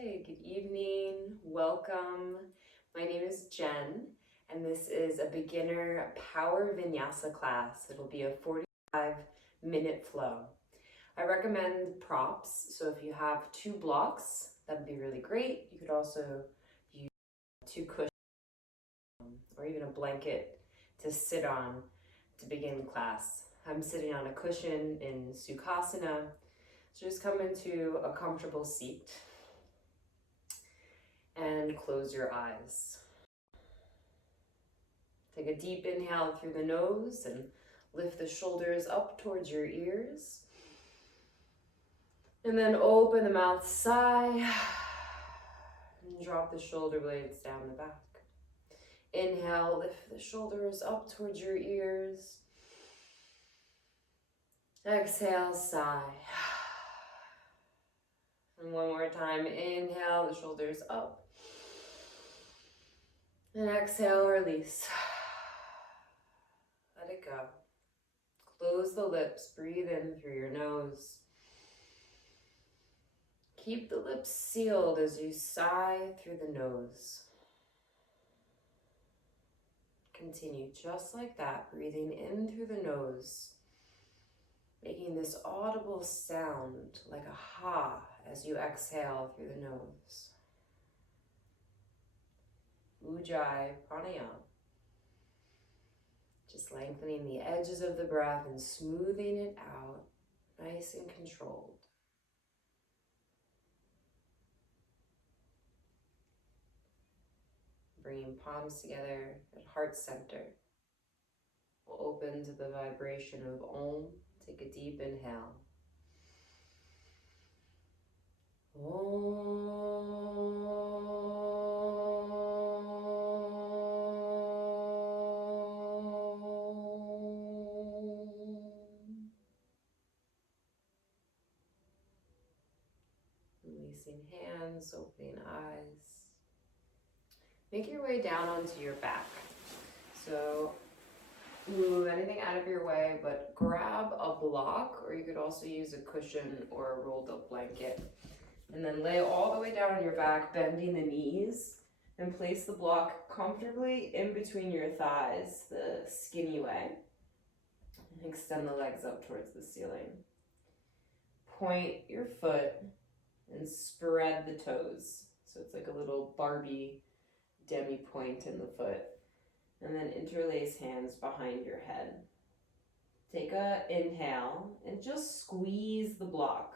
Hey, good evening. Welcome. My name is Jen, and this is a beginner Power Vinyasa class. It'll be a 45-minute flow. I recommend props, so if you have 2 blocks, that'd be really great. You could also use 2 cushions or even a blanket to sit on to begin class. I'm sitting on a cushion in Sukhasana, so just come into a comfortable seat and close your eyes. Take a deep inhale through the nose and lift the shoulders up towards your ears. And then open the mouth, sigh, and drop the shoulder blades down the back. Inhale, lift the shoulders up towards your ears. Exhale, sigh. And one more time, inhale, the shoulders up. And exhale, release. Let it go. Close the lips, breathe in through your nose. Keep the lips sealed as you sigh through the nose. Continue just like that, breathing in through the nose, making this audible sound like a ha as you exhale through the nose. Ujjayi pranayama. Just lengthening the edges of the breath and smoothing it out, nice and controlled. Bringing palms together at heart center. We'll open to the vibration of Om. Take a deep inhale. Releasing hands, opening eyes. Make your way down onto your back. So move anything out of your way, but grab a block, or you could also use a cushion or a rolled up blanket. And then lay all the way down on your back, bending the knees, and place the block comfortably in between your thighs, the skinny way. And extend the legs up towards the ceiling. Point your foot and spread the toes. So it's like a little Barbie demi point in the foot. And then interlace hands behind your head. Take a inhale and just squeeze the block.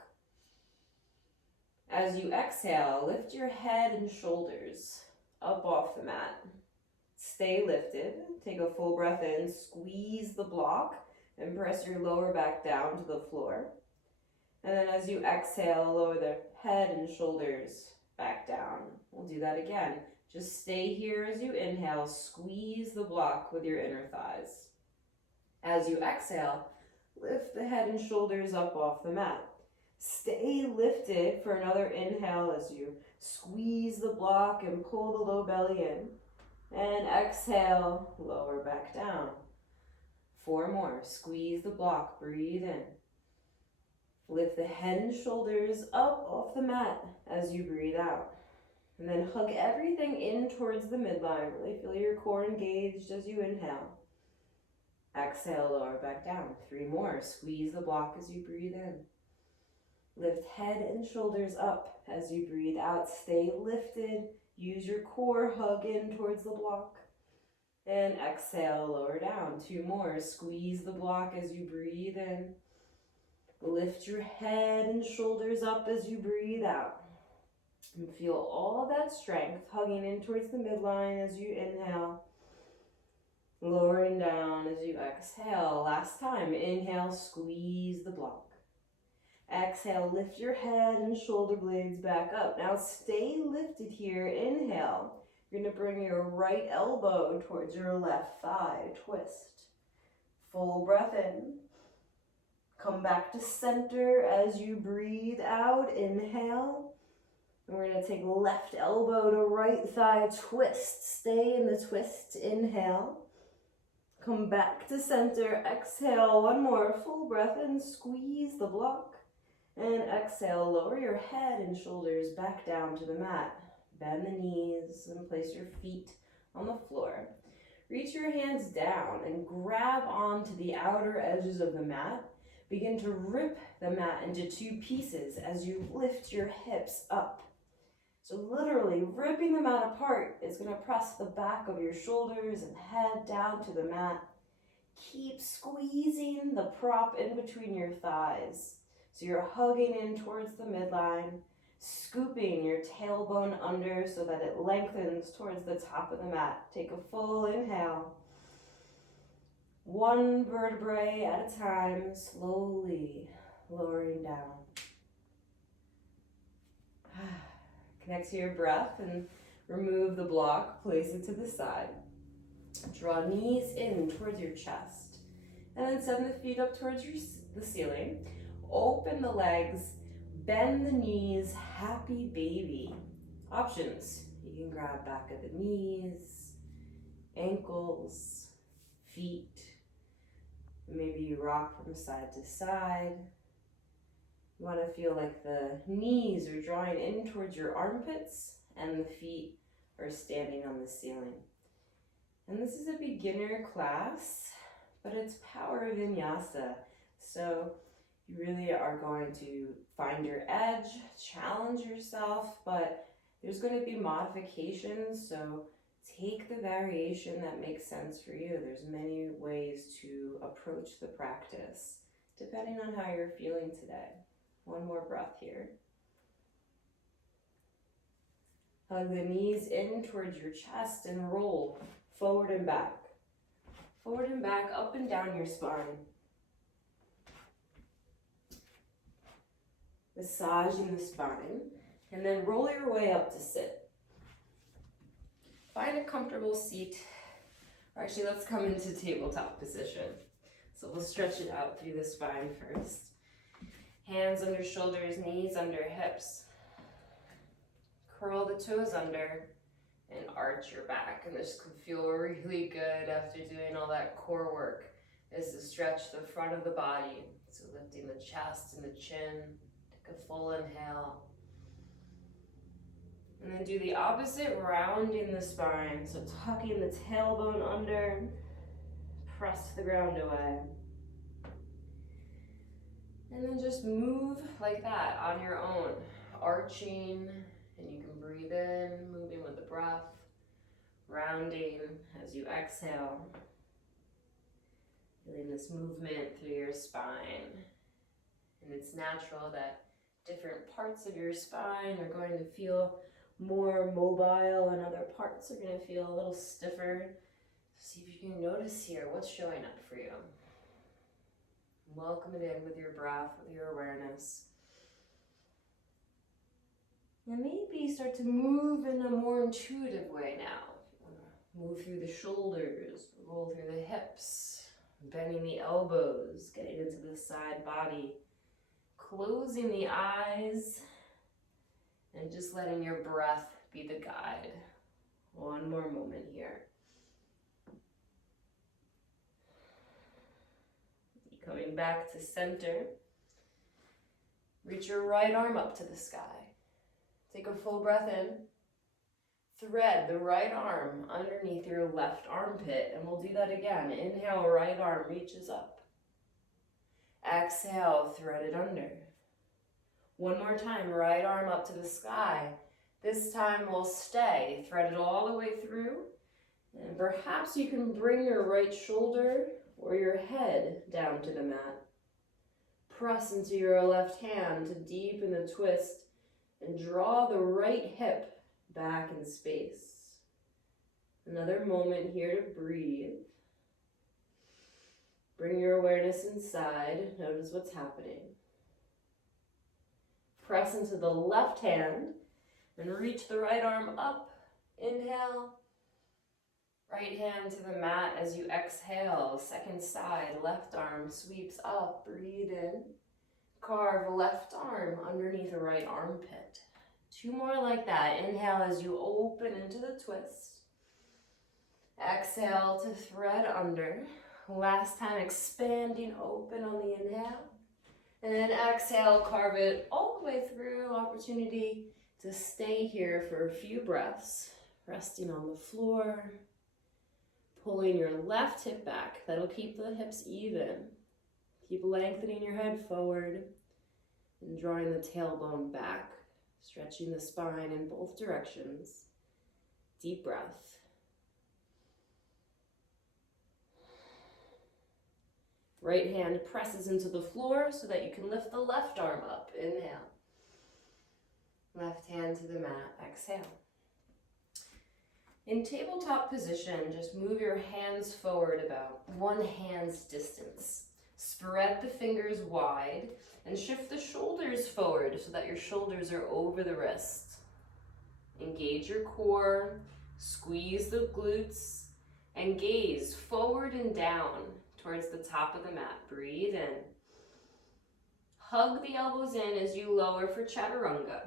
As you exhale, lift your head and shoulders up off the mat. Stay lifted. Take a full breath in, squeeze the block, and press your lower back down to the floor. And then as you exhale, lower the head and shoulders back down. We'll do that again. Just stay here as you inhale, squeeze the block with your inner thighs. As you exhale, lift the head and shoulders up off the mat. Stay lifted for another inhale as you squeeze the block and pull the low belly in. And exhale, lower back down. 4 more. Squeeze the block, breathe in. Lift the head and shoulders up off the mat as you breathe out. And then hug everything in towards the midline. Really feel your core engaged as you inhale. Exhale, lower back down. 3 more. Squeeze the block as you breathe in. Lift head and shoulders up as you breathe out. Stay lifted. Use your core, hug in towards the block. And exhale, lower down. 2 more. Squeeze the block as you breathe in. Lift your head and shoulders up as you breathe out. And feel all that strength hugging in towards the midline as you inhale. Lowering down as you exhale. Last time. Inhale, squeeze the block. Exhale, lift your head and shoulder blades back up. Now stay lifted here. Inhale. You're going to bring your right elbow towards your left thigh. Twist. Full breath in. Come back to center as you breathe out. Inhale. And we're going to take left elbow to right thigh. Twist. Stay in the twist. Inhale. Come back to center. Exhale. 1 more. Full breath in. Squeeze the block. And exhale, lower your head and shoulders back down to the mat. Bend the knees and place your feet on the floor. Reach your hands down and grab onto the outer edges of the mat. Begin to rip the mat into two pieces as you lift your hips up. So literally ripping the mat apart is going to press the back of your shoulders and head down to the mat. Keep squeezing the prop in between your thighs. So you're hugging in towards the midline, scooping your tailbone under so that it lengthens towards the top of the mat. Take a full inhale. One vertebrae at a time, slowly lowering down. Connect to your breath and remove the block, place it to the side. Draw knees in towards your chest. And then send the feet up towards the ceiling. Open the legs, bend the knees, happy baby. Options, you can grab back of the knees, ankles, feet. Maybe you rock from side to side. You want to feel like the knees are drawing in towards your armpits and the feet are standing on the ceiling. And this is a beginner class, but it's Power Vinyasa. So you really are going to find your edge, challenge yourself, but there's going to be modifications. So take the variation that makes sense for you. There's many ways to approach the practice, depending on how you're feeling today. One more breath here. Hug the knees in towards your chest and roll forward and back. Forward and back, up and down your spine. Massaging the spine, and then roll your way up to sit. Find a comfortable seat. Or actually, let's come into tabletop position. So we'll stretch it out through the spine first. Hands under shoulders, knees under hips. Curl the toes under and arch your back. And this can feel really good after doing all that core work, is to stretch the front of the body. So lifting the chest and the chin. Take a full inhale. And then do the opposite, rounding the spine. So tucking the tailbone under, press the ground away. And then just move like that on your own, arching, and you can breathe in, moving with the breath, rounding as you exhale. Feeling this movement through your spine. And it's natural that different parts of your spine are going to feel more mobile and other parts are going to feel a little stiffer. See if you can notice here what's showing up for you. Welcome it in with your breath, with your awareness. And maybe start to move in a more intuitive way now. If you want to move through the shoulders, roll through the hips, bending the elbows, getting into the side body, closing the eyes, and just letting your breath be the guide. One more moment here. Coming back to center. Reach your right arm up to the sky. Take a full breath in. Thread the right arm underneath your left armpit, and we'll do that again. Inhale, right arm reaches up. Exhale, thread it under. One more time, right arm up to the sky. This time we'll stay. Thread it all the way through. And perhaps you can bring your right shoulder or your head down to the mat. Press into your left hand to deepen the twist and draw the right hip back in space. Another moment here to breathe. Bring your awareness inside. Notice what's happening. Press into the left hand and reach the right arm up. Inhale. Right hand to the mat as you exhale. Second side, left arm sweeps up. Breathe in. Carve left arm underneath the right armpit. Two more like that. Inhale as you open into the twist. Exhale to thread under. Last time, expanding open on the inhale. And then exhale, carve it all the way through. Opportunity to stay here for a few breaths. Resting on the floor. Pulling your left hip back. That'll keep the hips even. Keep lengthening your head forward. And drawing the tailbone back. Stretching the spine in both directions. Deep breath. Right hand presses into the floor so that you can lift the left arm up. Inhale. Left hand to the mat. Exhale. In tabletop position, just move your hands forward about 1 hand's distance. Spread the fingers wide and shift the shoulders forward so that your shoulders are over the wrist. Engage your core, squeeze the glutes, and gaze forward and down towards the top of the mat. Breathe in. Hug the elbows in as you lower for chaturanga.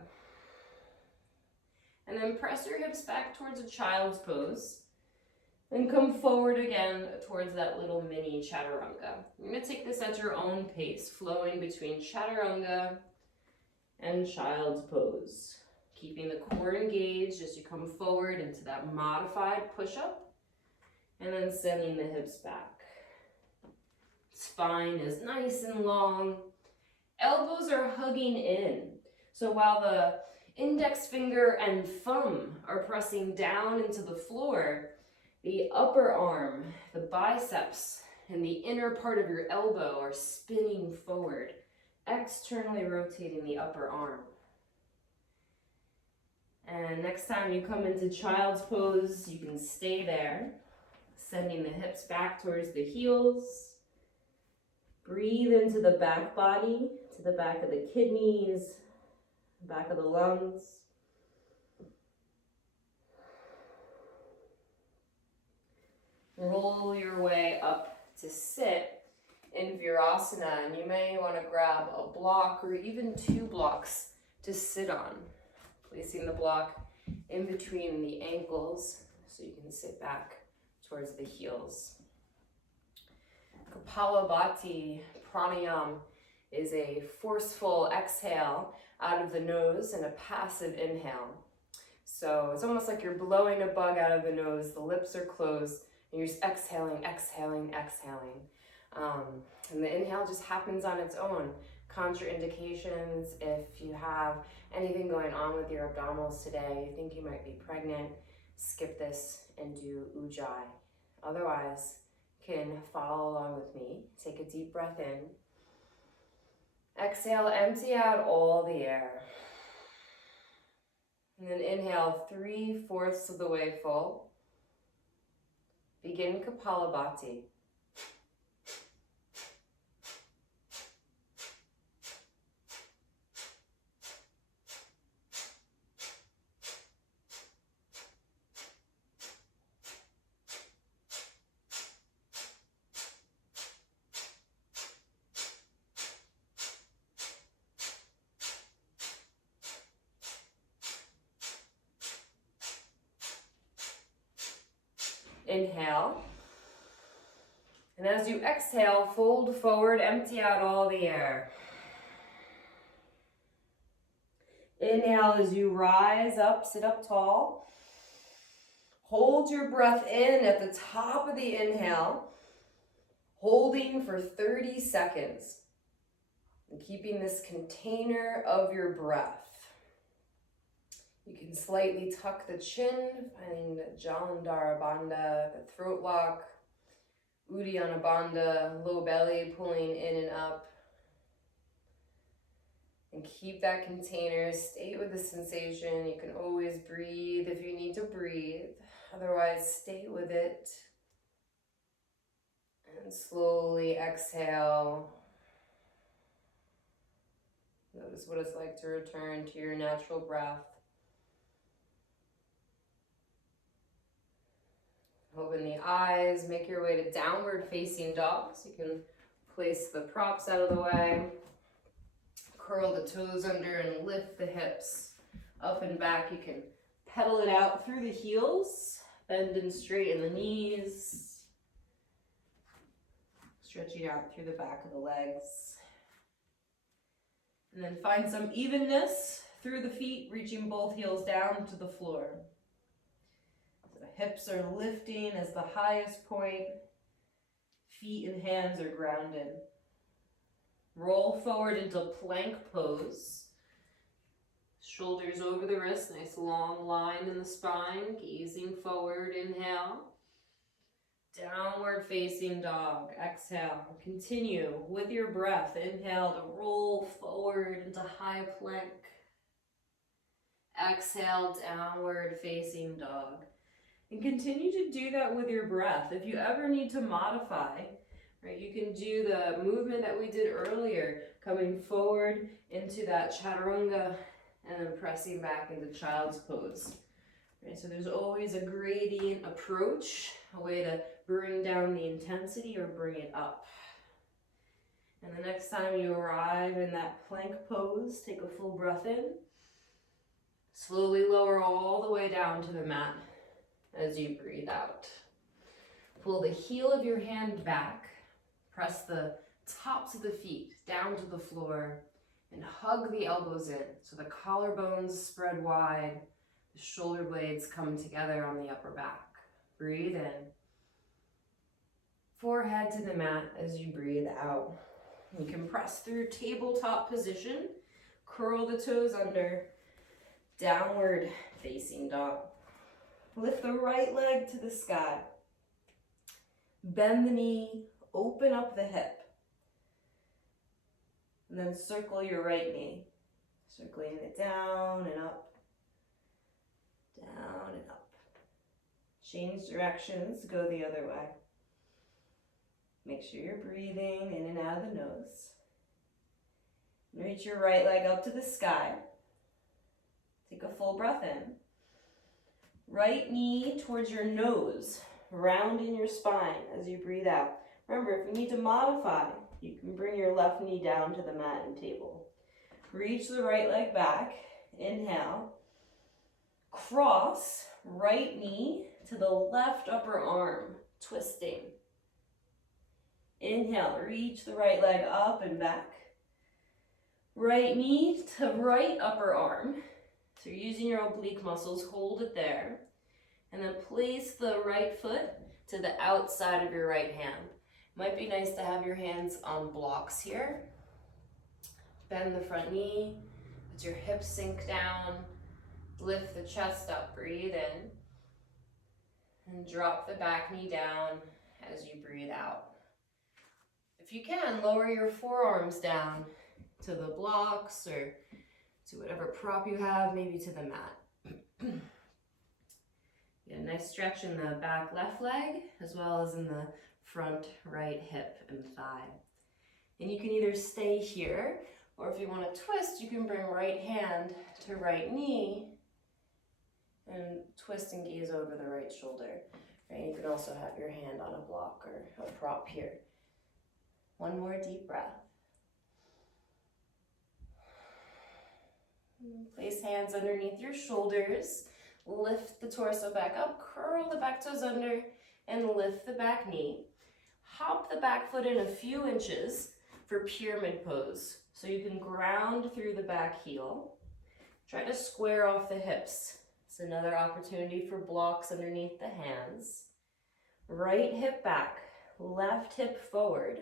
And then press your hips back towards a child's pose. And come forward again towards that little mini chaturanga. You're going to take this at your own pace, flowing between chaturanga and child's pose. Keeping the core engaged as you come forward into that modified push-up. And then sending the hips back. Spine is nice and long. Elbows are hugging in. So while the index finger and thumb are pressing down into the floor, the upper arm, the biceps, and the inner part of your elbow are spinning forward, externally rotating the upper arm. And next time you come into child's pose, you can stay there, sending the hips back towards the heels. Breathe into the back body, to the back of the kidneys, back of the lungs. Roll your way up to sit in Virasana, and you may want to grab a block or even 2 blocks to sit on. Placing the block in between the ankles so you can sit back towards the heels. Kapalabhati pranayam is a forceful exhale out of the nose and a passive inhale. So it's almost like you're blowing a bug out of the nose, the lips are closed, and you're just exhaling, exhaling, exhaling. And the inhale just happens on its own. Contraindications, if you have anything going on with your abdominals today, you think you might be pregnant, skip this and do ujjayi. Otherwise, can follow along with me. Take a deep breath in. Exhale, empty out all the air. And then inhale 3/4 of the way full. Begin Kapalabhati. Inhale. And as you exhale, fold forward, empty out all the air. Inhale as you rise up, sit up tall. Hold your breath in at the top of the inhale, holding for 30 seconds. And keeping this container of your breath. You can slightly tuck the chin, find Jalandhara Bandha, the throat lock, Uddiyana Bandha, low belly pulling in and up. And keep that container, stay with the sensation. You can always breathe if you need to breathe. Otherwise, stay with it. And slowly exhale. Notice what it's like to return to your natural breath. Open the eyes, make your way to downward facing dog. So you can place the props out of the way. Curl the toes under and lift the hips up and back. You can pedal it out through the heels. Bend and straighten the knees. Stretching out through the back of the legs. And then find some evenness through the feet, reaching both heels down to the floor. So hips are lifting as the highest point. Feet and hands are grounded. Roll forward into plank pose. Shoulders over the wrists, nice long line in the spine, gazing forward, inhale. Downward facing dog, exhale. Continue with your breath. Inhale to roll forward into high plank. Exhale, downward facing dog. And continue to do that with your breath. If you ever need to modify, right, you can do the movement that we did earlier, coming forward into that chaturanga and then pressing back into child's pose. Right, so there's always a gradient approach, a way to bring down the intensity or bring it up. And the next time you arrive in that plank pose, take a full breath in. Slowly lower all the way down to the mat as you breathe out. Pull the heel of your hand back. Press the tops of the feet down to the floor and hug the elbows in so the collarbones spread wide. The shoulder blades come together on the upper back. Breathe in. Forehead to the mat as you breathe out. You can press through tabletop position. Curl the toes under. Downward facing dog. Lift the right leg to the sky. Bend the knee. Open up the hip. And then circle your right knee. Circling it down and up. Down and up. Change directions, go the other way. Make sure you're breathing in and out of the nose. Reach your right leg up to the sky. Take a full breath in. Right knee towards your nose, rounding your spine as you breathe out. Remember, if you need to modify, you can bring your left knee down to the mat and table. Reach the right leg back. Inhale. Cross right knee to the left upper arm, twisting. Inhale, reach the right leg up and back. Right knee to right upper arm. So you're using your oblique muscles, hold it there. And then place the right foot to the outside of your right hand. Might be nice to have your hands on blocks here. Bend the front knee, let your hips sink down. Lift the chest up, breathe in. And drop the back knee down as you breathe out. If you can, lower your forearms down to the blocks or to whatever prop you have, maybe to the mat. Get a nice stretch in the back left leg, as well as in the front right hip and thigh. And you can either stay here, or if you want to twist, you can bring right hand to right knee and twist and gaze over the right shoulder. Right? You can also have your hand on a block or a prop here. One more deep breath. Place hands underneath your shoulders. Lift the torso back up, curl the back toes under, and lift the back knee. Hop the back foot in a few inches for pyramid pose. So you can ground through the back heel. Try to square off the hips. It's another opportunity for blocks underneath the hands. Right hip back, left hip forward.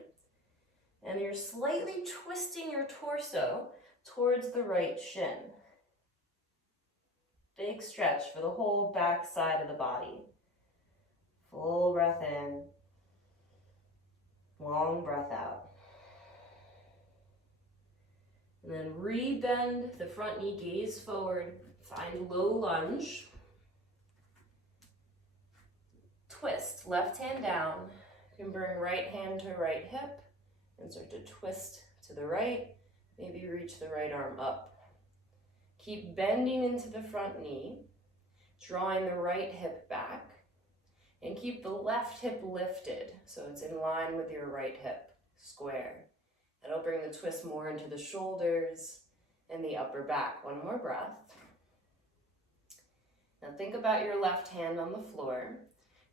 And you're slightly twisting your torso towards the right shin. Big stretch for the whole back side of the body. Full breath in. Long breath out. And then re-bend the front knee, gaze forward. Find low lunge. Twist, left hand down. You can bring right hand to right hip and start to twist to the right. Maybe reach the right arm up. Keep bending into the front knee, drawing the right hip back, and keep the left hip lifted so it's in line with your right hip, square. That'll bring the twist more into the shoulders and the upper back. One more breath. Now think about your left hand on the floor.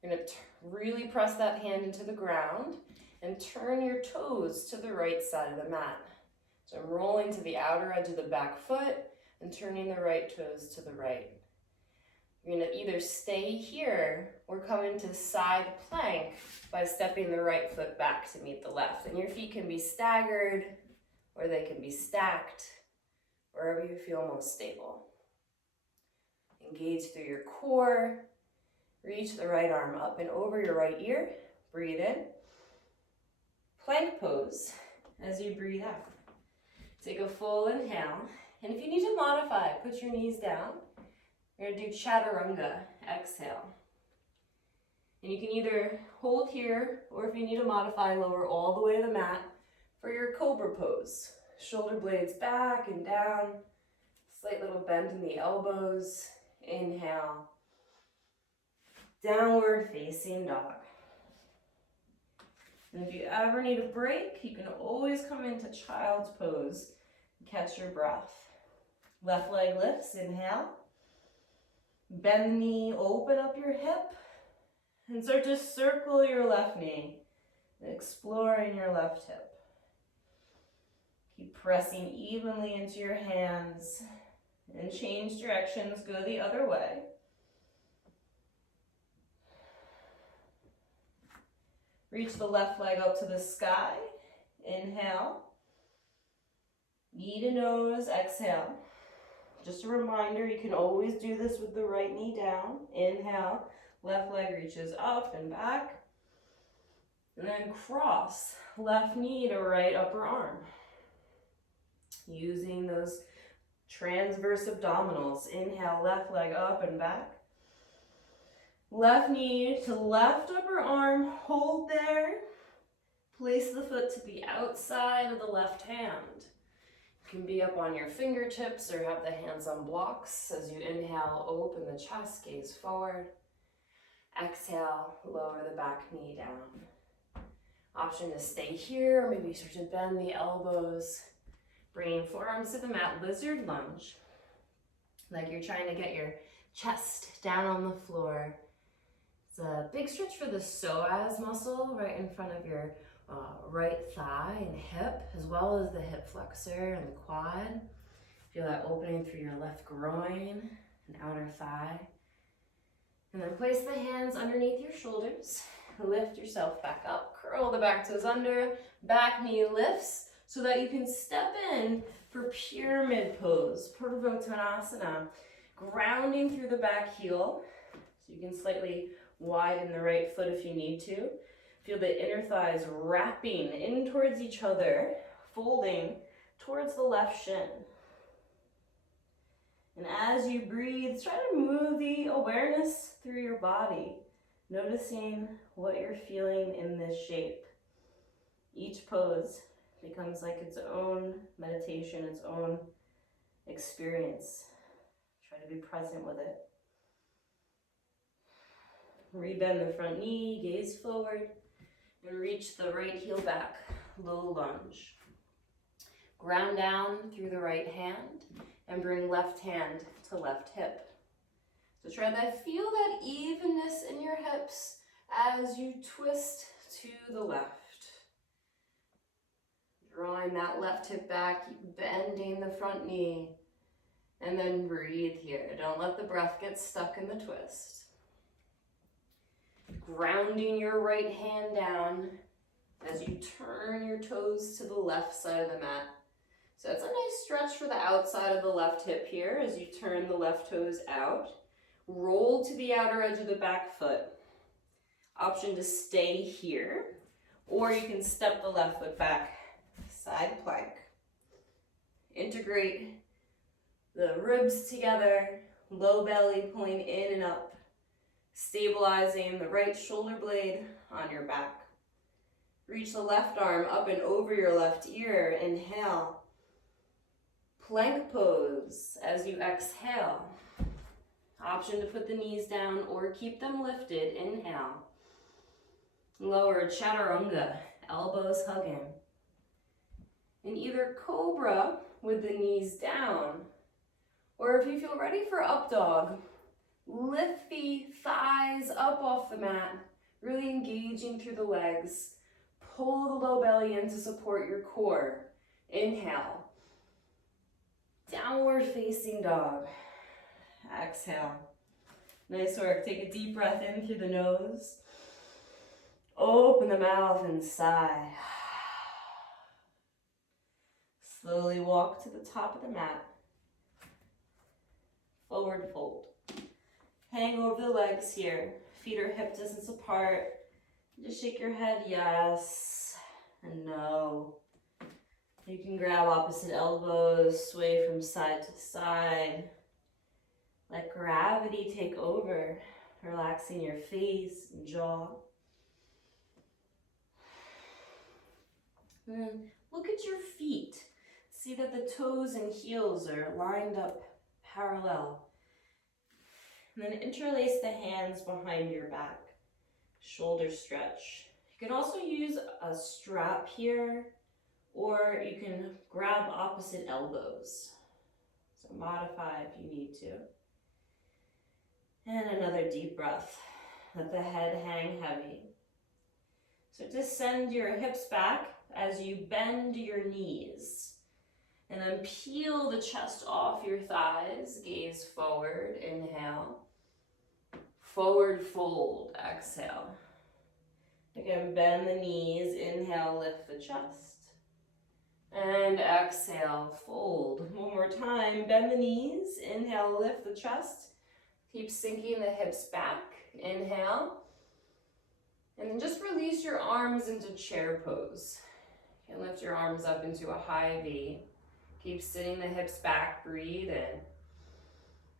You're going to really press that hand into the ground and turn your toes to the right side of the mat. So I'm rolling to the outer edge of the back foot and turning the right toes to the right. You're gonna either stay here or come into side plank by stepping the right foot back to meet the left. And your feet can be staggered or they can be stacked, wherever you feel most stable. Engage through your core. Reach the right arm up and over your right ear. Breathe in. Plank pose as you breathe out. Take a full inhale. And if you need to modify, put your knees down. We're gonna do chaturanga, exhale. And you can either hold here, or if you need to modify, lower all the way to the mat for your cobra pose. Shoulder blades back and down, slight little bend in the elbows. Inhale, downward facing dog. And if you ever need a break, you can always come into child's pose and catch your breath. Left leg lifts, inhale. Bend the knee, open up your hip, and start to circle your left knee, exploring your left hip. Keep pressing evenly into your hands, and change directions, go the other way. Reach the left leg up to the sky, inhale. Knee to nose, exhale. Just a reminder, you can always do this with the right knee down. Inhale, left leg reaches up and back. And then cross, left knee to right upper arm. Using those transverse abdominals. Inhale, left leg up and back. Left knee to left upper arm, hold there. Place the foot to the outside of the left hand. Can be up on your fingertips or have the hands on blocks. As you inhale, open the chest, gaze forward. Exhale, lower the back knee down. Option to stay here, or maybe start to bend the elbows. Bringing forearms to the mat, lizard lunge. Like you're trying to get your chest down on the floor. It's a big stretch for the psoas muscle right in front of your right thigh and hip, as well as the hip flexor and the quad. Feel that opening through your left groin and outer thigh. And then place the hands underneath your shoulders. Lift yourself back up. Curl the back toes under. Back knee lifts so that you can step in for pyramid pose, Purvottanasana. Grounding through the back heel. So you can slightly widen the right foot if you need to. Feel the inner thighs wrapping in towards each other, folding towards the left shin. And as you breathe, try to move the awareness through your body, noticing what you're feeling in this shape. Each pose becomes like its own meditation, its own experience. Try to be present with it. Rebend the front knee, gaze forward. And reach the right heel back, low lunge. Ground down through the right hand and bring left hand to left hip. So try that, feel that evenness in your hips as you twist to the left. Drawing that left hip back, bending the front knee, and then breathe here. Don't let the breath get stuck in the twist. Grounding your right hand down as you turn your toes to the left side of the mat. So it's a nice stretch for the outside of the left hip here as you turn the left toes out. Roll to the outer edge of the back foot. Option to stay here, or you can step the left foot back, side plank. Integrate the ribs together, low belly pulling in and up. Stabilizing the right shoulder blade on your back. Reach the left arm up and over your left ear. Inhale. Plank pose as you exhale. Option to put the knees down or keep them lifted. Inhale. Lower chaturanga, elbows hugging. And either cobra with the knees down, or if you feel ready for up dog, lift the thighs up off the mat, really engaging through the legs. Pull the low belly in to support your core. Inhale. downward facing dog. Exhale. Nice work. Take a deep breath in through the nose. Open the mouth and sigh. Slowly walk to the top of the mat. Forward fold. Hang over the legs here. Feet are hip distance apart. Just shake your head yes and no. You can grab opposite elbows, sway from side to side. Let gravity take over, relaxing your face and jaw. And look at your feet. See that the toes and heels are lined up parallel. And then interlace the hands behind your back. Shoulder stretch. You can also use a strap here, or you can grab opposite elbows. So modify if you need to. And another deep breath. Let the head hang heavy. So just send your hips back as you bend your knees. And then peel the chest off your thighs. Gaze forward. Inhale. Forward fold. Exhale. Again, bend the knees. Inhale, lift the chest. And exhale, fold. One more time. Bend the knees. Inhale, lift the chest. Keep sinking the hips back. Inhale. And then just release your arms into chair pose. You can lift your arms up into a high V. Keep sitting the hips back. Breathe in.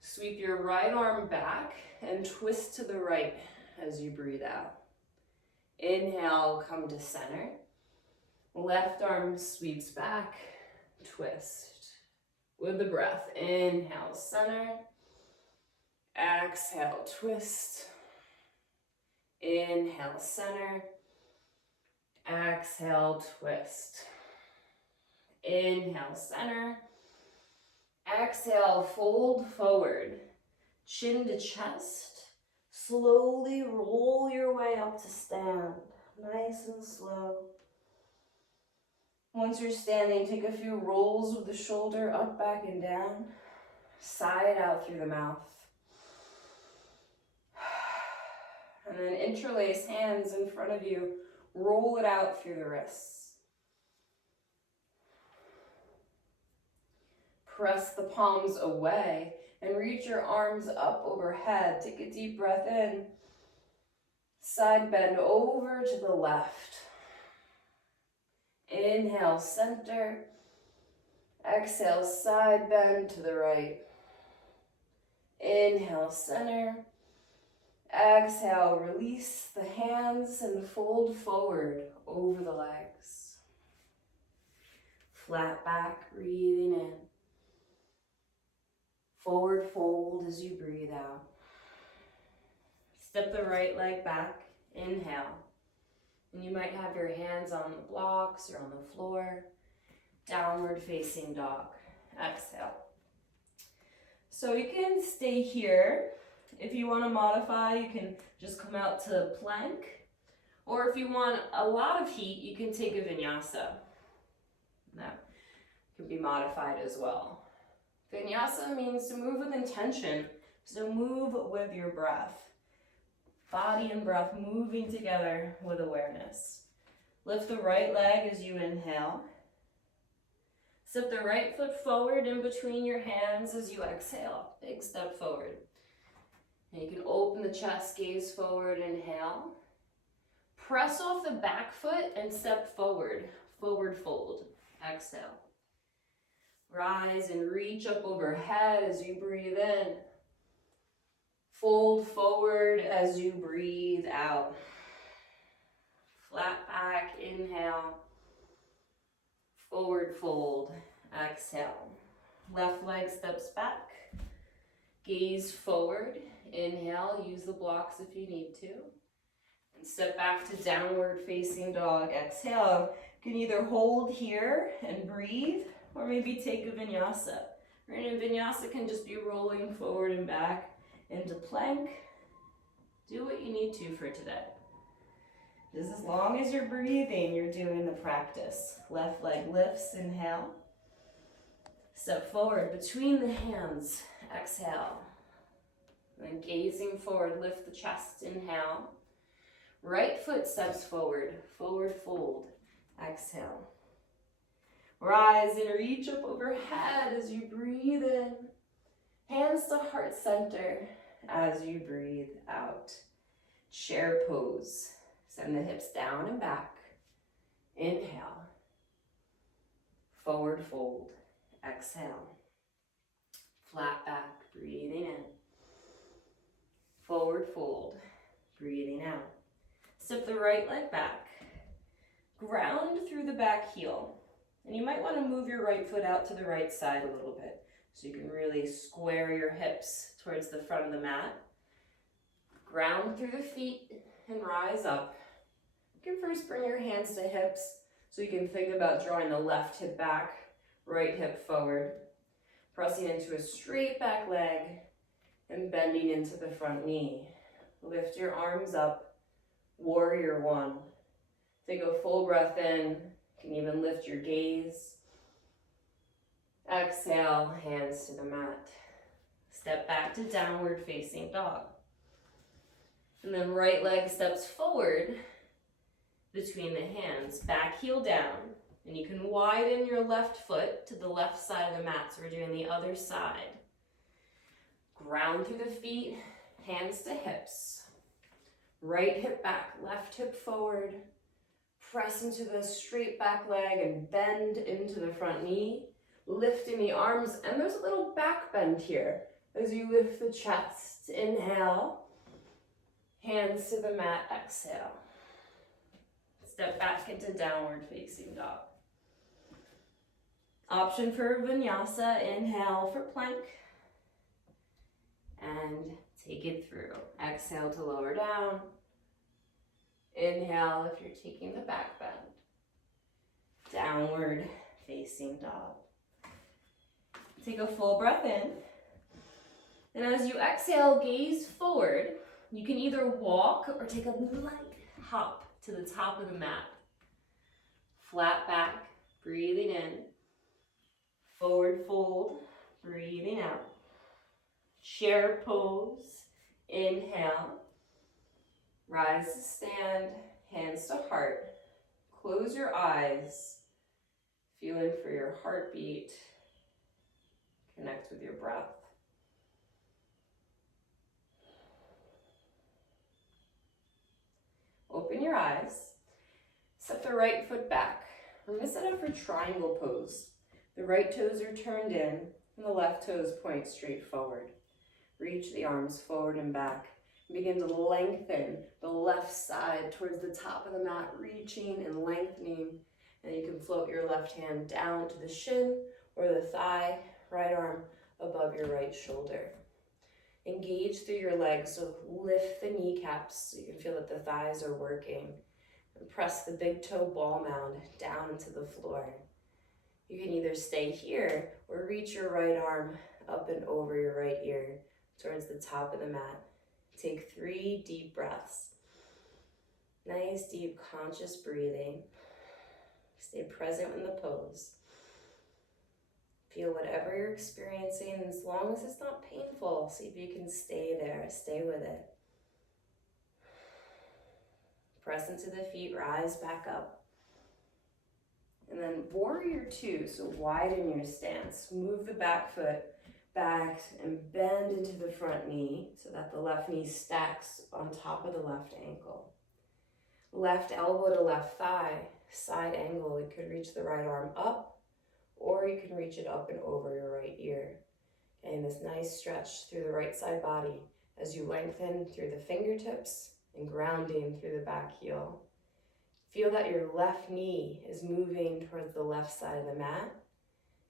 Sweep your right arm back and twist to the right as you breathe out. Inhale, come to center. Left arm sweeps back, twist. With the breath, inhale, center. Exhale, twist. Inhale, center. Exhale, twist. Inhale, center. Exhale, fold forward. Chin to chest. Slowly roll your way up to stand. Nice and slow. Once you're standing, take a few rolls with the shoulder up, back, and down. Sigh it out through the mouth. And then interlace hands in front of you. Roll it out through the wrists. Press the palms away and reach your arms up overhead. Take a deep breath in. Side bend over to the left. Inhale, center. Exhale, side bend to the right. Inhale, center. Exhale, release the hands and fold forward over the legs. Flat back, breathing in. Forward fold as you breathe out. Step the right leg back, inhale. And you might have your hands on the blocks or on the floor. Downward facing dog. Exhale. So you can stay here. If you want to modify, you can just come out to plank. Or if you want a lot of heat, you can take a vinyasa. That can be modified as well. Vinyasa means to move with intention, so move with your breath. Body and breath moving together with awareness. Lift the right leg as you inhale. Step the right foot forward in between your hands as you exhale. Big step forward. And you can open the chest, gaze forward, inhale. Press off the back foot and step forward. Forward fold. Exhale. Rise and reach up overhead as you breathe in. Fold forward as you breathe out. Flat back, inhale. Forward fold, exhale. Left leg steps back. Gaze forward, inhale. Use the blocks if you need to. And step back to downward facing dog, exhale. You can either hold here and breathe, or maybe take a vinyasa. Right, and vinyasa can just be rolling forward and back into plank. Do what you need to for today. Just as long as you're breathing, you're doing the practice. Left leg lifts, inhale. Step forward between the hands, exhale. And then gazing forward, lift the chest, inhale. Right foot steps forward, forward fold, exhale. Rise and reach up overhead as you breathe in. Hands to heart center as you breathe out. Chair pose. Send the hips down and back. Inhale. Forward fold. Exhale. Flat back, breathing in. Forward fold, breathing out. Step the right leg back. Ground through the back heel. And you might want to move your right foot out to the right side a little bit so you can really square your hips towards the front of the mat. Ground through the feet and rise up. You can first bring your hands to hips so you can think about drawing the left hip back, right hip forward. Pressing into a straight back leg and bending into the front knee. Lift your arms up, warrior one. Take a full breath in. You can even lift your gaze. Exhale, hands to the mat. Step back to downward facing dog. And then right leg steps forward between the hands, back heel down. And you can widen your left foot to the left side of the mat. So we're doing the other side. Ground through the feet, hands to hips. Right hip back, left hip forward. Press into the straight back leg and bend into the front knee. Lifting the arms, and there's a little back bend here as you lift the chest. Inhale, hands to the mat, exhale. Step back into downward facing dog. Option for vinyasa, inhale for plank. And take it through. Exhale to lower down. Inhale if you're taking the back bend. Downward facing dog. Take a full breath in. And as you exhale, gaze forward. You can either walk or take a light hop to the top of the mat. Flat back, breathing in. Forward fold, breathing out. Chair pose, inhale. Rise to stand, hands to heart. Close your eyes, feeling for your heartbeat. Connect with your breath. Open your eyes. Step the right foot back. We're going to set up for triangle pose. The right toes are turned in and the left toes point straight forward. Reach the arms forward and back. Begin to lengthen the left side towards the top of the mat, reaching and lengthening. And you can float your left hand down to the shin or the thigh, right arm above your right shoulder. Engage through your legs, so lift the kneecaps so you can feel that the thighs are working. And press the big toe ball mound down into the floor. You can either stay here or reach your right arm up and over your right ear towards the top of the mat. Take 3 deep breaths. Nice, deep, conscious breathing. Stay present in the pose. Feel whatever you're experiencing, as long as it's not painful. See if you can stay there, stay with it. Press into the feet, rise back up. And then warrior 2, so widen your stance. Move the back foot back and bend into the front knee so that the left knee stacks on top of the left ankle. Left elbow to left thigh, side angle. You could reach the right arm up, or you can reach it up and over your right ear. And this nice stretch through the right side body as you lengthen through the fingertips and grounding through the back heel. Feel that your left knee is moving towards the left side of the mat,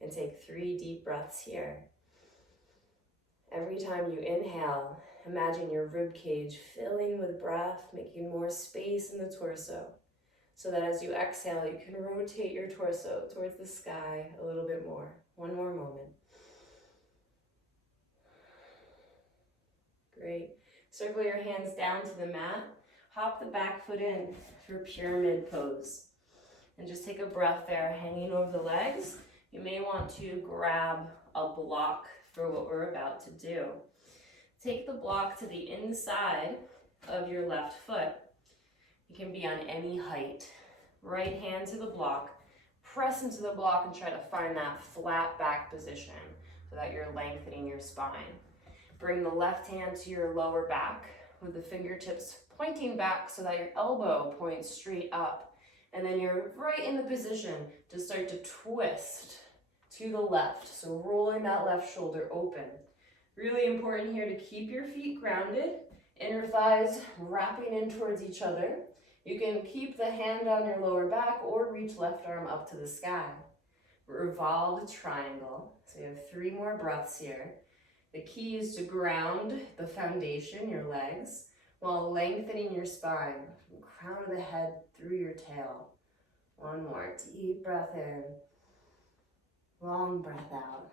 and take 3 deep breaths here. Every time you inhale, imagine your rib cage filling with breath, making more space in the torso, so that as you exhale, you can rotate your torso towards the sky a little bit more. One more moment. Great. Circle your hands down to the mat. Hop the back foot in for pyramid pose. And just take a breath there, hanging over the legs. you may want to grab a block for what we're about to do. Take the block to the inside of your left foot. You can be on any height. Right hand to the block, press into the block and try to find that flat back position so that you're lengthening your spine. Bring the left hand to your lower back with the fingertips pointing back so that your elbow points straight up. And then you're right in the position to start to twist to the left. So rolling that left shoulder open. Really important here to keep your feet grounded, inner thighs wrapping in towards each other. You can keep the hand on your lower back or reach left arm up to the sky. Revolved triangle. So you have 3 more breaths here. The key is to ground the foundation, your legs, while lengthening your spine from the crown of the head through your tail. 1 more. Deep breath in. Long breath out.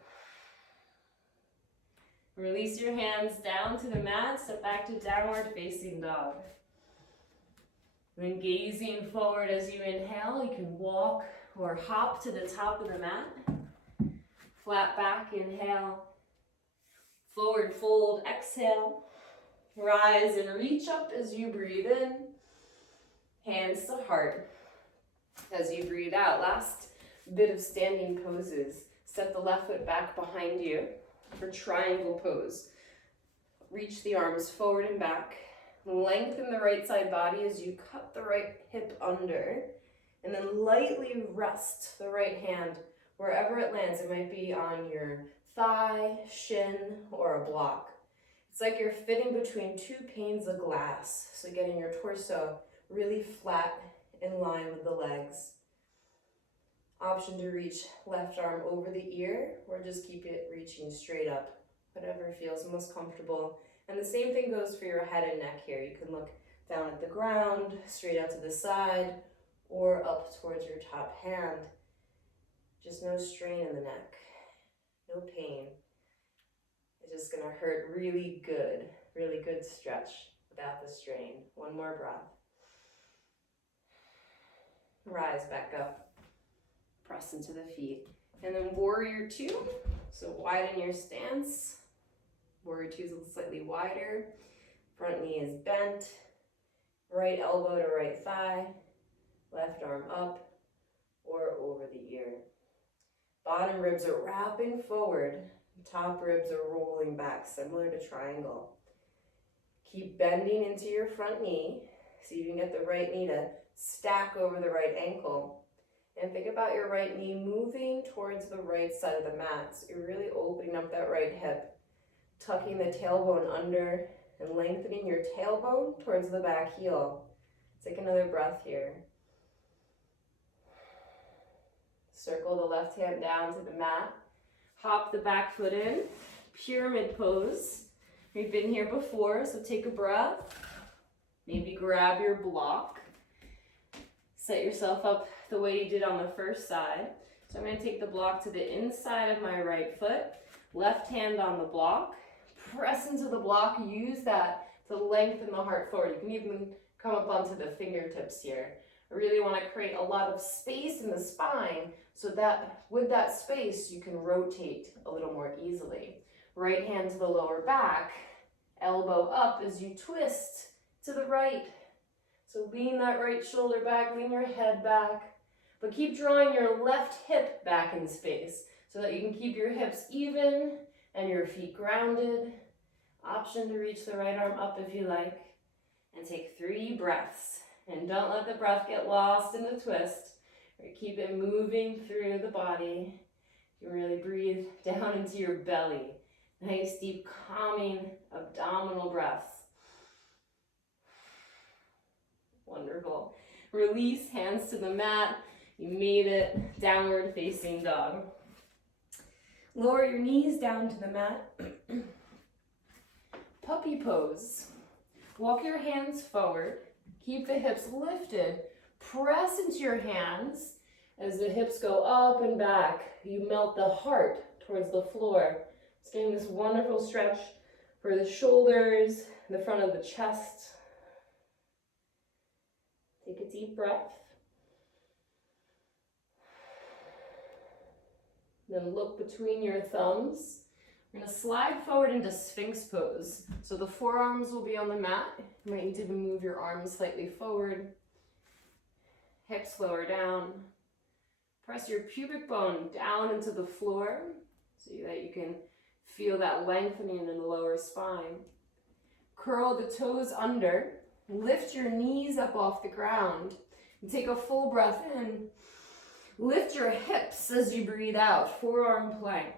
Release your hands down to the mat. Step back to downward facing dog. When gazing forward as you inhale, you can walk or hop to the top of the mat. Flat back, inhale. Forward fold, exhale. Rise and reach up as you breathe in. Hands to heart. As you breathe out, last bit of standing poses. Step the left foot back behind you for triangle pose. Reach the arms forward and back. Lengthen the right side body as you cut the right hip under. And then lightly rest the right hand wherever it lands. It might be on your thigh, shin, or a block. It's like you're fitting between 2 panes of glass. So getting your torso really flat in line with the legs. Option to reach left arm over the ear or just keep it reaching straight up. Whatever feels most comfortable. And the same thing goes for your head and neck here. You can look down at the ground, straight out to the side, or up towards your top hand. Just no strain in the neck, no pain. It's just gonna hurt really good stretch without the strain. 1 more breath. Rise back up, press into the feet. And then warrior 2, so widen your stance. Warrior 2 is slightly wider. Front knee is bent. Right elbow to right thigh. Left arm up or over the ear. Bottom ribs are wrapping forward. Top ribs are rolling back, similar to triangle. Keep bending into your front knee so you can get the right knee to stack over the right ankle. And think about your right knee moving towards the right side of the mat. So you're really opening up that right hip. Tucking the tailbone under and lengthening your tailbone towards the back heel. Take another breath here. Circle the left hand down to the mat. Hop the back foot in. Pyramid pose. We've been here before, so take a breath. Maybe grab your block. Set yourself up the way you did on the first side. So I'm going to take the block to the inside of my right foot. Left hand on the block. Press into the block, use that to lengthen the heart forward. You can even come up onto the fingertips here. I really want to create a lot of space in the spine so that with that space you can rotate a little more easily. Right hand to the lower back, elbow up as you twist to the right. So lean that right shoulder back, lean your head back, but keep drawing your left hip back in space so that you can keep your hips even and your feet grounded. Option to reach the right arm up if you like. And take 3 breaths. And don't let the breath get lost in the twist. Keep it moving through the body. You really breathe down into your belly. Nice, deep, calming abdominal breaths. Wonderful. Release, hands to the mat. You made it. Downward facing dog. Lower your knees down to the mat. Puppy pose. Walk your hands forward. Keep the hips lifted. Press into your hands as the hips go up and back. You melt the heart towards the floor. It's getting this wonderful stretch for the shoulders, the front of the chest. Take a deep breath. Then look between your thumbs. We're going to slide forward into Sphinx pose. So the forearms will be on the mat. You might need to move your arms slightly forward. Hips lower down. Press your pubic bone down into the floor so that you can feel that lengthening in the lower spine. Curl the toes under. Lift your knees up off the ground. And take a full breath in. Lift your hips as you breathe out, forearm plank.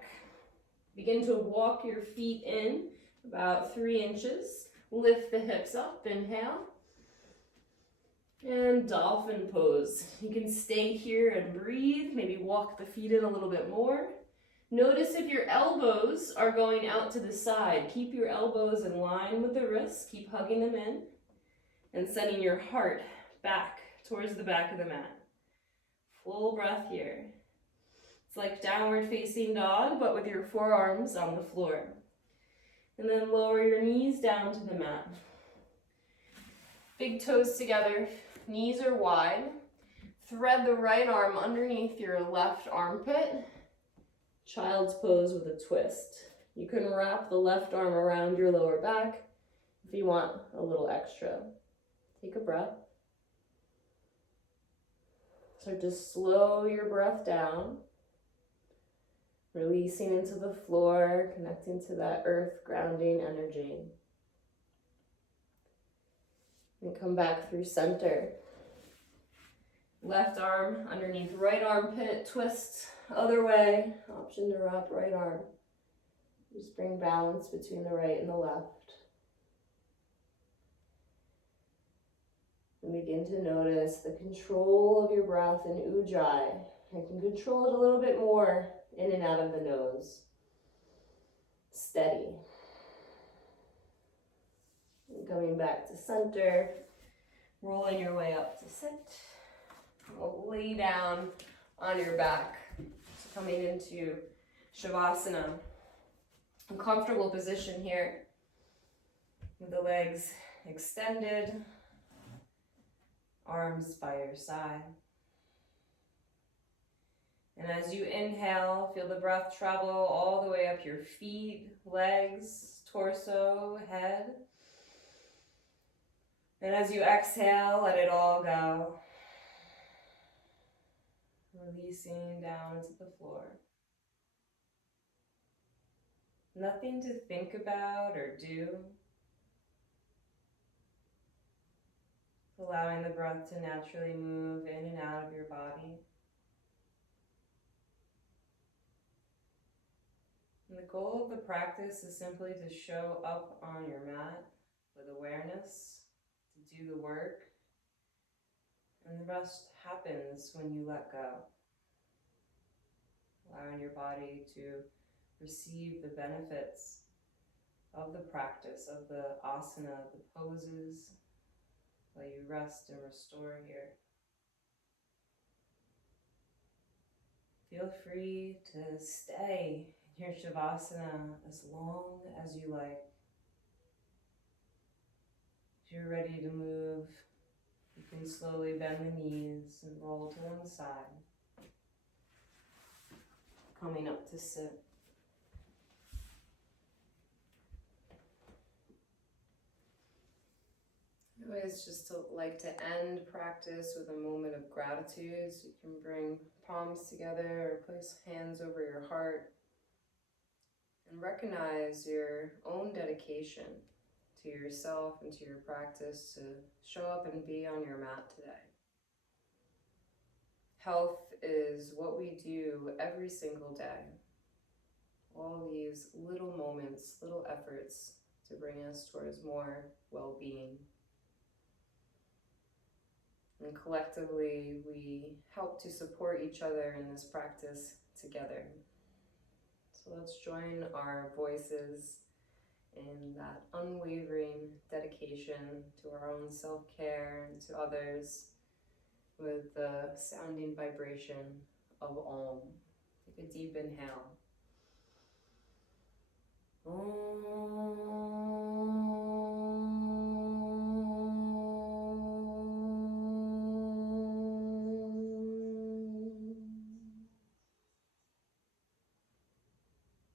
Begin to walk your feet in about 3 inches. Lift the hips up, inhale. And dolphin pose. You can stay here and breathe, maybe walk the feet in a little bit more. Notice if your elbows are going out to the side. Keep your elbows in line with the wrists, keep hugging them in, and sending your heart back towards the back of the mat. Full breath here. It's like downward facing dog, but with your forearms on the floor. And then lower your knees down to the mat. Big toes together, knees are wide. Thread the right arm underneath your left armpit. Child's pose with a twist. You can wrap the left arm around your lower back if you want a little extra. Take a breath. So just slow your breath down, releasing into the floor, connecting to that earth grounding energy. And come back through center. Left arm underneath right armpit, twist other way, option to wrap right arm. Just bring balance between the right and the left. And begin to notice the control of your breath in Ujjayi. I can control it a little bit more in and out of the nose. Steady. And coming back to center, rolling your way up to sit. We'll lay down on your back. So coming into Shavasana. A comfortable position here with the legs extended. Arms by your side. And as you inhale, feel the breath travel all the way up your feet, legs, torso, head. And as you exhale, let it all go. Releasing down into the floor. Nothing to think about or do. Allowing the breath to naturally move in and out of your body. And the goal of the practice is simply to show up on your mat with awareness, to do the work, and the rest happens when you let go. Allowing your body to receive the benefits of the practice, of the asana, the poses, while you rest and restore here. Feel free to stay in your Shavasana as long as you like. If you're ready to move, you can slowly bend the knees and roll to one side. Coming up to sit. I always just like to end practice with a moment of gratitude. So you can bring palms together or place hands over your heart and recognize your own dedication to yourself and to your practice to show up and be on your mat today. Health is what we do every single day. All these little moments, little efforts to bring us towards more well-being. And collectively, we help to support each other in this practice together. So let's join our voices in that unwavering dedication to our own self-care and to others with the sounding vibration of Om. Take a deep inhale.